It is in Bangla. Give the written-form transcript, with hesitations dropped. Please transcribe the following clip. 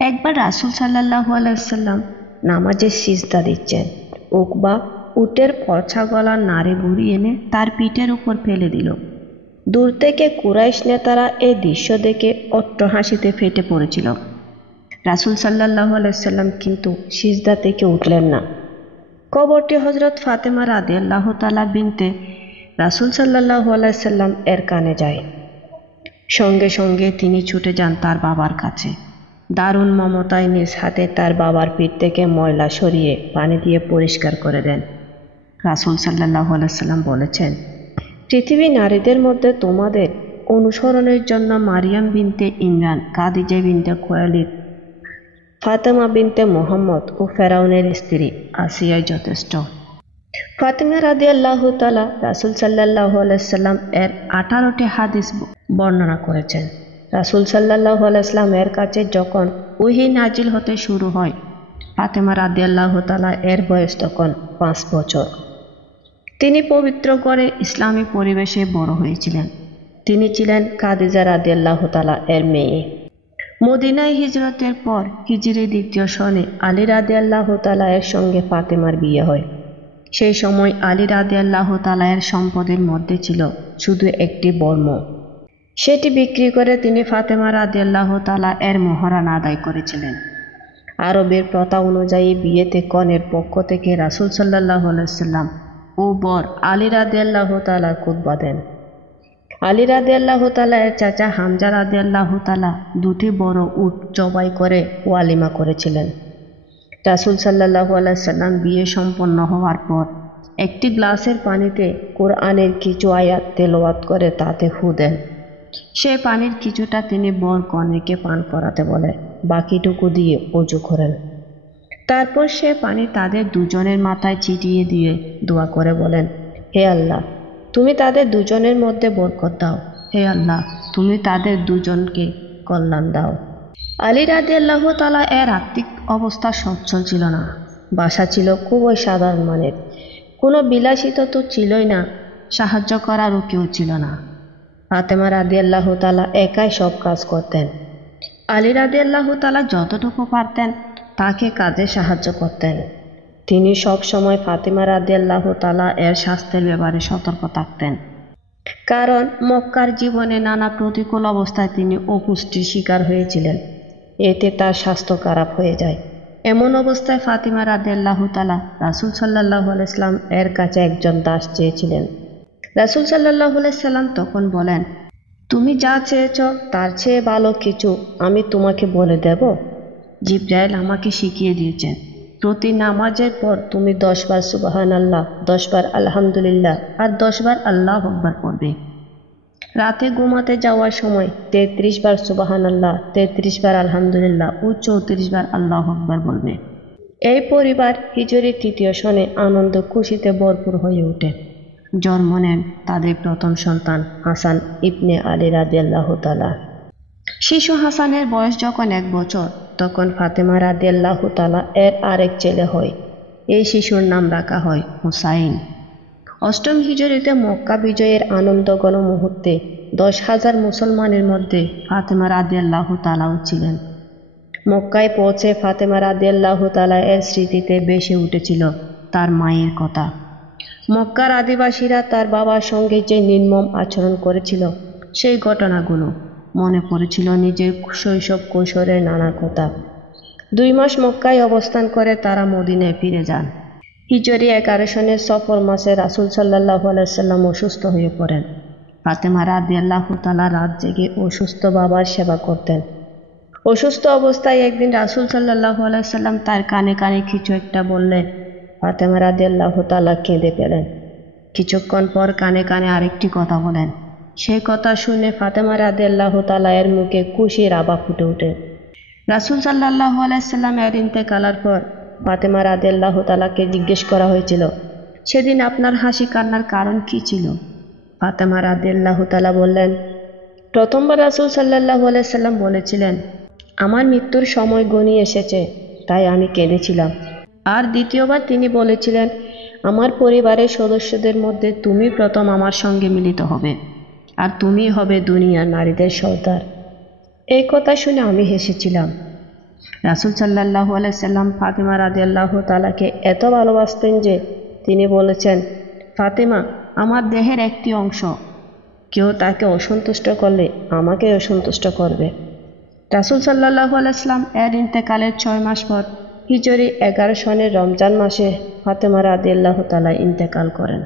একবার রাসূল সাল্লাল্লাহু আলাইহি ওয়াসাল্লাম নামাজে সিজদা দিচ্ছেন। উকবা উটের পচা গলার নাড়ি বুড়ি এনে তার পিঠের উপর ফেলে দিল। দূর থেকে কুরাইশ নেতারা এই দৃশ্য দেখে অট্টহাসিতে ফেটে পড়েছিল। রাসূল সাল্লাল্লাহু আলাইহি ওয়াসাল্লাম কিন্তু সিজদা থেকে উঠলেন না। কবরটি হযরত ফাতেমা রাদিয়াল্লাহু তাআলা বিনতে রাসূল সাল্লাল্লাহু আলাইহি ওয়াসাল্লাম এর কানে যায়। সঙ্গে সঙ্গে তিনি ছুটে যান তার বাবার কাছে। দারুণ মমতায় নিজ হাতে তার বাবার পিঠ থেকে ময়লা সরিয়ে পানি দিয়ে পরিষ্কার করে দেন। রাসূল সাল্লাল্লাহু আলাইহি ওয়াসাল্লাম বলেছেন, পৃথিবী নারীদের মধ্যে তোমাদের অনুসরণের জন্য মারিয়াম বিনতে ইমরান, খাদিজা বিনতে খুয়াইলিদ, ফাতেমা বিনতে মুহাম্মদ ও ফেরাউনের স্ত্রী আসিয়াই যথেষ্ট। ফাতেমা রাদিয়াল্লাহু তাআলা রাসূল সাল্লাল্লাহু আলাইহি ওয়াসাল্লাম এর 18টি হাদিস বর্ণনা করেছেন। রাসূল সাল্লাল্লাহু আলাইহি ওয়াসাল্লাম এর কাছে যখন ওহী নাজিল হতে শুরু হয়, ফাতেমা রাদিয়াল্লাহু তাআলা এর বয়স তখন 5 বছর। তিনি পবিত্র করে ইসলামী পরিবেশে বড় হয়েছিলেন। তিনি ছিলেন খাদিজা রাদিয়াল্লাহু তাআলা এর মেয়ে। মদিনায় হিজরতের পর হিজরি দ্বিতীয় সনে আলী রাদিয়াল্লাহু তাআলা এর সঙ্গে ফাতেমার বিয়ে হয়। সেই সময় আলী রাদিয়াল্লাহু তাআলা এর সম্পদের মধ্যে ছিল শুধু একটি বর্ম। সেটি বিক্রি করে তিনি ফাতেমা রাদিয়াল্লাহু তাআলা এর মোহরান আদায় করেছিলেন। আরবের প্রথা অনুযায়ী বিয়েতে কনের পক্ষ থেকে রাসূল সাল্লাল্লাহু আলাইহি ওয়াসাল্লাম ও বর আলী রাদিয়াল্লাহু তাআলা খুতবা দেন। আলী রাদিয়াল্লাহু তাআলা এর চাচা হামজা রাদিয়াল্লাহু তাআলা 2টি বড় উট জবাই করে ওয়ালিমা করেছিলেন। রাসূল সাল্লাল্লাহু আলাইহি ওয়াসাল্লাম বিয়ে সম্পন্ন হওয়ার পর একটি গ্লাসের পানিতে কোরআনের কিছু আয়াত তেলাওয়াত করে তাতে ফু দেন। সেই পানির কিছুটা তিনি বর কনেকে পান করাতে বলে, বাকিটুকু দিয়ে ওযু করেন। তারপর সে পানি তাদের দুজনের মাথায় ছিটিয়ে দিয়ে দোয়া করে বলেন, হে আল্লাহ, তুমি তাদের দুজনের মধ্যে বরকত দাও। হে আল্লাহ, তুমি তাদের দুজনকে কল্যাণ দাও। আলী রাদিয়াল্লাহু তাআলা এর আর্থিক অবস্থা সচ্ছল ছিল না। বাসা ছিল খুবই সাধারণ মানের। কোনো বিলাসিতা তো ছিলই না, সাহায্য করারও কেউ ছিল না। ফাতেমা রাদিয়াল্লাহু তাআলা একাই সব কাজ করতেন। আলী রাদিয়াল্লাহু তাআলা যতটুকু পারতেন তাকে কাজে সাহায্য করতেন। তিনি সব সময় ফাতেমা রাদিয়াল্লাহু তাআলা এর স্বাস্থ্যের ব্যাপারে সতর্ক থাকতেন, কারণ মক্কার জীবনে নানা প্রতিকূল অবস্থায় তিনি অপুষ্টির শিকার হয়েছিলেন। এতে তার স্বাস্থ্য খারাপ হয়ে যায়। এমন অবস্থায় ফাতেমা রাদিয়াল্লাহু তাআলা রাসূল সাল্লাল্লাহু আলাইহি ওয়াসাল্লাম এর কাছে একজন দাস চেয়েছিলেন। রাসূল সাল্লাল্লাহু আলাইহি ওয়াসাল্লাম তখন বলেন, তুমি যা চেয়েছ তার চেয়ে ভালো কিছু আমি তোমাকে বলে দেব। জিবরাইল আমাকে শিখিয়ে দিয়েছেন, প্রতি নামাজের পর তুমি 10 বার সুবহানাল্লাহ, 10 বার আলহামদুলিল্লাহ আর 10 বার আল্লাহু আকবার পড়বে। রাতে ঘুমাতে যাওয়ার সময় 33 বার সুবহানাল্লাহ, 33 বার আলহামদুলিল্লাহ ও 34 বার আল্লাহু আকবার বলবে। এই পরিবার হিজরি 3য় সনে আনন্দ খুশিতে ভরপুর হয়ে ওঠে। জন্ম নেন তাদের প্রথম সন্তান হাসান ইবনে আলী রাদিয়াল্লাহু তাআলা। শিশু হাসানের বয়স যখন 1 বছর, তখন ফাতেমা রাদিয়াল্লাহু তাআলা এর আরেক ছেলে হয়। এই শিশুর নাম রাখা হয় হুসাইন। 8ম হিজরিতে মক্কা বিজয়ের আনন্দঘন মুহূর্তে 10,000 মুসলমানের মধ্যে ফাতেমা রাদিয়াল্লাহু তাআলাও ছিলেন। মক্কায় পৌঁছে ফাতেমা রাদিয়াল্লাহু তাআলা এর স্মৃতিতে ভেসে উঠেছিল তার মায়ের কথা। মক্কার আদিবাসীরা তার বাবার সঙ্গে যে নির্মম আচরণ করেছিল সেই ঘটনাগুলো মনে পড়েছিল নিজের শৈশব কৈশোরের নানা কথা। 2 মাস মক্কায় অবস্থান করে তারা মদিনায় ফিরে যান। হিজরি 11 সনের সফর মাসে রাসূল সাল্লাল্লাহু আলাইহি ওয়াসাল্লাম অসুস্থ হয়ে পড়েন। ফাতেমা রাদিয়াল্লাহু তাআলা রাত জেগে অসুস্থ বাবার সেবা করতেন। অসুস্থ অবস্থায় একদিন রাসূল সাল্লাল্লাহু আলাইহি ওয়াসাল্লাম তার কানে কানে কিছু একটা বললেন। ফাতেমা রাদিয়াল্লাহু তাআলা কেঁদে ফেলেন। কিছুক্ষণ পর কানে কানে আরেকটি কথা বলেন। সেই কথা শুনে ফাতেমা রাদিয়াল্লাহু তাআলা এর মুখে খুশির আভা ফুটে ওঠে। রাসূল সাল্লাল্লাহু আলাইহি ওয়াসাল্লাম এর ইন্তেকালের পর ফাতেমা রাদিয়াল্লাহু তাআলাকে জিজ্ঞেস করা হয়েছিল, সেদিন আপনার হাসি কান্নার কারণ কি ছিল? ফাতেমা রাদিয়াল্লাহু তাআলা বললেন, প্রথমবার রাসূল সাল্লাল্লাহু আলাইহি ওয়াসাল্লাম বলেছিলেন, আমার মৃত্যুর সময় ঘনিয়ে এসেছে, তাই আমি কেঁদেছিলাম। আর দ্বিতীয়বার তিনি বলেছিলেন, আমার পরিবারের সদস্যদের মধ্যে তুমি প্রথম আমার সঙ্গে মিলিত হবে, আর তুমি হবে দুনিয়ার নারীদের সর্দার। এই কথা শুনে আমি হেসেছিলাম। রাসূল সাল্লাল্লাহু আলাইহি সাল্লাম ফাতেমা রাদিয়াল্লাহু তাআলাকে এত ভালোবাসতেন যে তিনি বলেছেন, ফাতেমা আমার দেহের একটি অংশ, কেউ তাকে অসন্তুষ্ট করলে আমাকে অসন্তুষ্ট করবে। রাসূল সাল্লাল্লাহু আলাইহি সাল্লাম এর ইন্তেকালের 6 মাস পর হিজরি 11 সনের রমজান মাসে ফাতেমা রাদিয়াল্লাহু তাআলা ইন্তেকাল করেন।